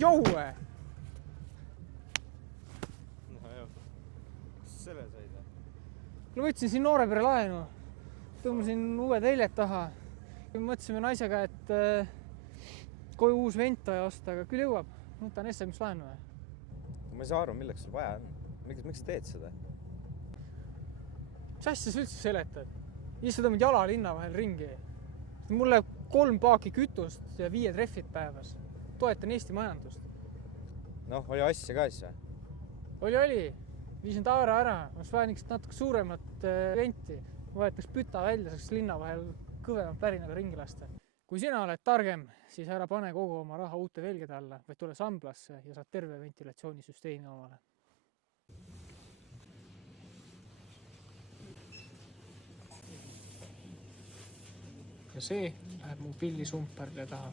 joue! No jah. Kas selle said või? Ma võtsin siin Noorepere laenu. Tõmbasin uued eljed taha. Mõtlesime naisega, et koju uus vent vaja osta, aga küll jõuab. Võtan SMS laenu. Ma ei saa aru, milleks sul vaja on. Miks sa teed seda? Mis asja sa üldse seletad? Issa tõmbad jala linna vahel ringi. Mul läheb 3 paaki kütust ja 5 treffid päevas. Toetan Eesti majandust. Noh, oli asja ka siis või? Oli. Viisin Taara ära. Ma vajan natuke suuremat venti. Ma võetaks püta välja, saaks linna vahel kõvemalt pärinaga ringi lasta. Kui sina oled targem, siis ära pane kogu oma raha uute velgede alla, vaid tule Samblasse ja saad terve ventilatsioonisüsteemi omale. Ja see läheb mu pillisumperile taha.